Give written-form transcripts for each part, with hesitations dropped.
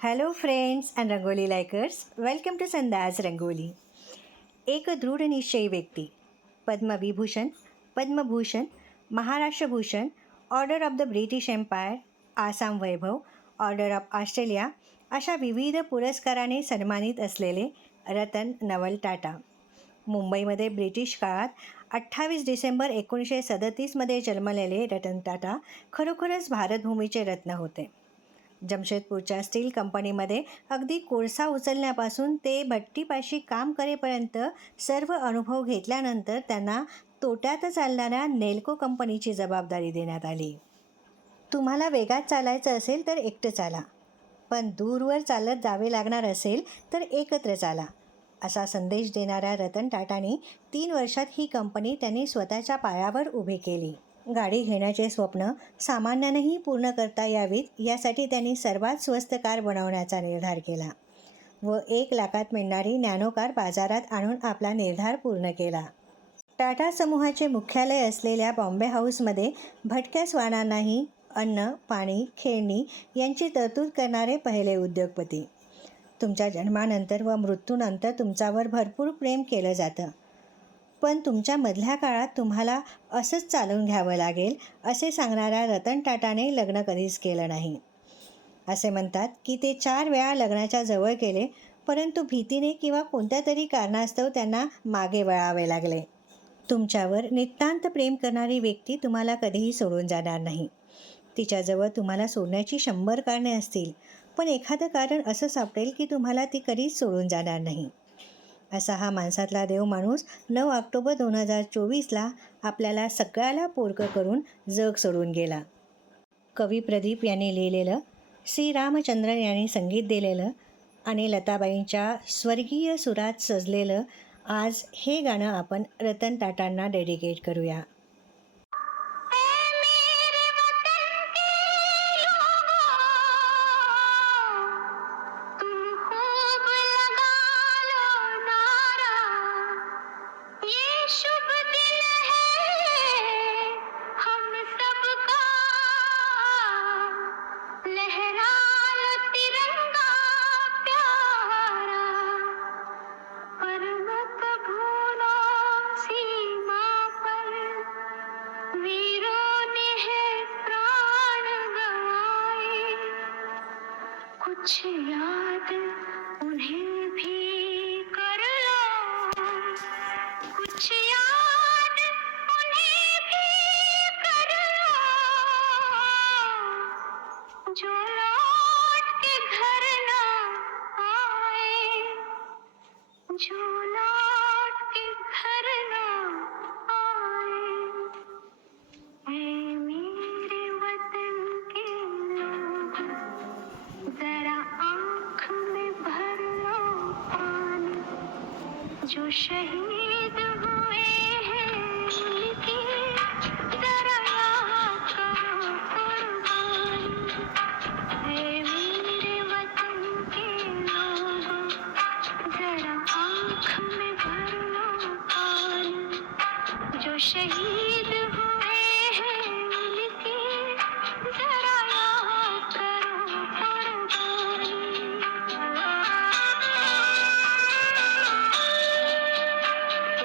Hello friends and Rangoli likers, welcome to संदाज रंगोली. एक दृढ निश्चयी व्यक्ती, Padma Vibhushan, Padma Bhushan, Maharashtra Bhushan, order of the British empire, Assam Vaibhav, order of Australia अशा विविध पुरस्काराने सन्मानित असलेले रतन नवल टाटा. मुंबईमध्ये ब्रिटिश काळात 28 डिसेंबर 1937मध्ये जन्मलेले रतन टाटा खरोखरच भारतभूमीचे रत्न होते. जमशेदपूरच्या स्टील कंपनीमध्ये अगदी कोळसा उचलण्यापासून ते भट्टीपाशी काम करेपर्यंत सर्व अनुभव घेतल्यानंतर त्यांना तोट्यात चालणाऱ्या नेल्को कंपनीची जबाबदारी देण्यात आली. तुम्हाला वेगात चालायचं असेल तर एकटं चाला, पण दूरवर चालत जावे लागणार असेल तर एकत्र चाला, असा संदेश देणाऱ्या रतन टाटांनी 3 वर्षात ही कंपनी त्यांनी स्वतःच्या पायावर उभी केली. गाडी घेण्याचे स्वप्न सामान्यांनाही पूर्ण करता यावीत यासाठी त्यांनी सर्वात स्वस्त कार बनवण्याचा निर्धार केला व 1 लाखात मिळणारी नॅनो कार बाजारात आणून आपला निर्धार पूर्ण केला. टाटा समूहाचे मुख्यालय असलेल्या बॉम्बे हाऊसमध्ये भटक्या श्वानांनाही अन्न, पाणी, खेळणी यांची तरतूद करणारे पहिले उद्योगपती. तुमच्या जन्मानंतर व मृत्यूनंतर तुमच्यावर भरपूर प्रेम केलं जातं, पण तुमच्या मधल्या काळात तुम्हाला असंच चालून घ्यावं लागेल असे सांगणाऱ्या रतन टाटाने लग्न कधीच केलं नाही. असे म्हणतात की ते 4 वेळा लग्नाच्या जवळ गेले, परंतु भीतीने किंवा कोणत्या तरी कारणास्तव त्यांना मागे वळावे लागले. तुमच्यावर नितांत प्रेम करणारी व्यक्ती तुम्हाला कधीही सोडून जाणार नाही. तिच्याजवळ तुम्हाला सोडण्याची 100 कारणे असतील, पण एखादं कारण असं सापडेल की तुम्हाला ती कधीच सोडून जाणार नाही. असा हा माणसातला देव माणूस 9 ऑक्टोबर 2024ला आपल्याला सगळ्याला पोरकं करून जग सोडून गेला. कवी प्रदीप यांनी लिहिलेलं, श्री रामचंद्रन यांनी संगीत दिलेलं आणि लताबाईंच्या स्वर्गीय सुरात सजलेलं आज हे गाणं आपण रतन टाटांना डेडिकेट करूया. कुछ याद उन्हें भी कर लो, कुछ याद उन्हें भी कर लो, जो लौट के घर ना आए, जो लौट के घर ना आए. ऐ मेरे वतन के लोग, जरा आँख में भर लो पानी, जो शहीद हुए हैं उनकी जरा याद करो कुर्बानी. ऐ मेरे वतन के लोग, जरा आँख में भर लो पानी, जो शहीद हुए हैं उनकी जरा याद करो कुर्बानी.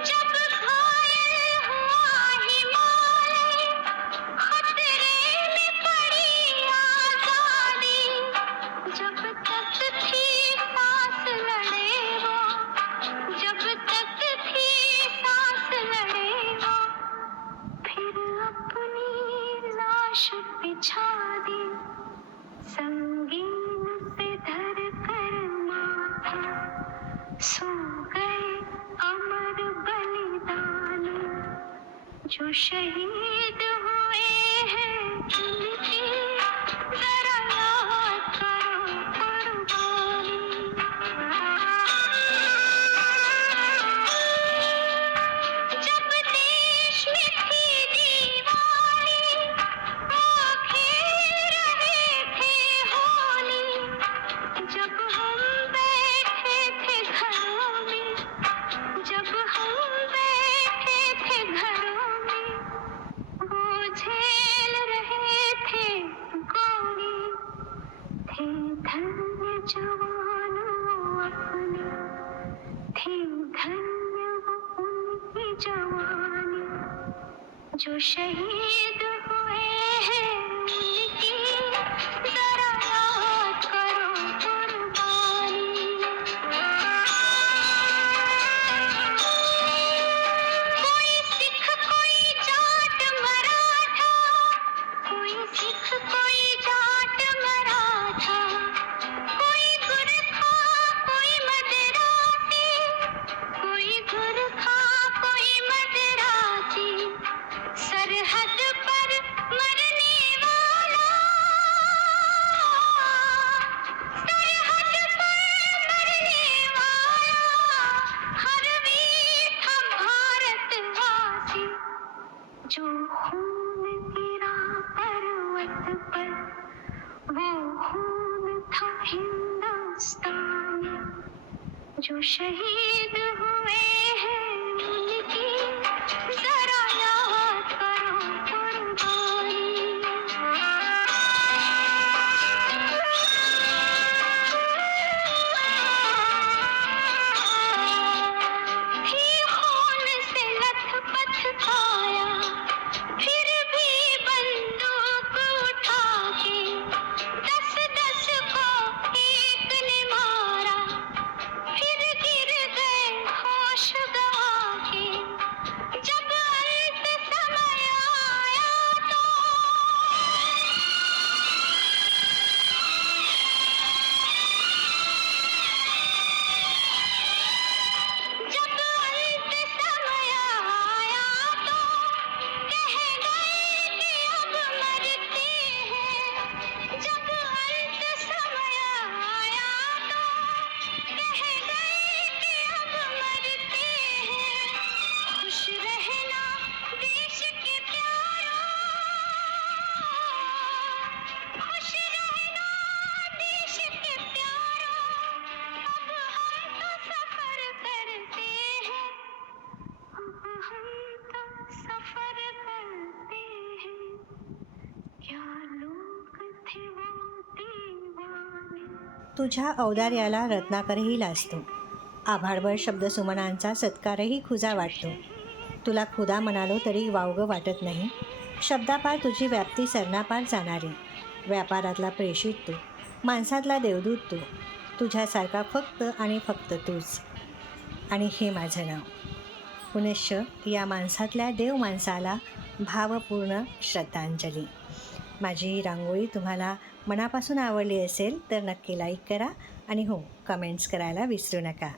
जब घायल हुआ हिमालय, खतरे में पड़ी आजादी, जब तक थी सांस लड़े वो, जब तक थी सांस लड़े वो, फिर अपनी लाश बिछा दी, संगीन पे धर कर माथा, सो गए अमर बलिदानी, जो शहीद हुए हैं उनकी जरा याद करो कुर्बानी. जब देश में थी दीवानी, वो खेल रहे थे होली, जब हम बैठे थे घरों में, जब हम बैठे थे घरों में, जो शहीद हुए हैं उनकी जरा याद करो कुर्बानी। कोई सिख कोई जाट मराठा, कोई सिख कोई जाट मराठा, कोई गुरखा कोई मदरासी, कोई गुरखा कोई मदरासी, सरहद पर मरने वाला, सरहद पर मरने वाला, हर वीर था भारतवासी। जो खून गिरा पर्वत पर वो खून था हिंदुस्तानी। जो शहीद हुए हैं उनकी जरा याद करो कुर्बानी। थी खून से लथपथ काया, फिर भी बंदूक उठा के 10-10 को एक ने मारा, फिर गिर गए होश गवा के। जब अंत समय आया तो जब अंत समय आया तो कह गए कि अब मरते हैं। जब अंत समय आया तो कह गए कि अब मरते हैं। खुश रहना देश के प्यारों, खुश रहना देश के प्यारों, अब हम तो सफर करते हैं, अब हम तो सफर करते हैं। क्या लोग थे वो दीवाने। तुझ्या औदार्याला रत्नाकरही लाजतो. आभाळभर शब्दसुमनांचा सत्कारही खुजा वाटतो. तुला खुदा म्हणालो तरी वावगं वाटत नाही. शब्दापार तुझी व्याप्ती सरनापार जाणारी. व्यापारातला प्रेषित तू, माणसातला देवदूत तू. तुझ्यासारखा फक्त आणि फक्त तूच. आणि हे माझं नाव. पुनश्च या माणसातल्या देव माणसाला भावपूर्ण श्रद्धांजली. माझी ही रांगोळी तुम्हाला मनापासून आवडली असेल तर नक्की लाईक करा आणि हो, कमेंट्स करायला विसरू नका.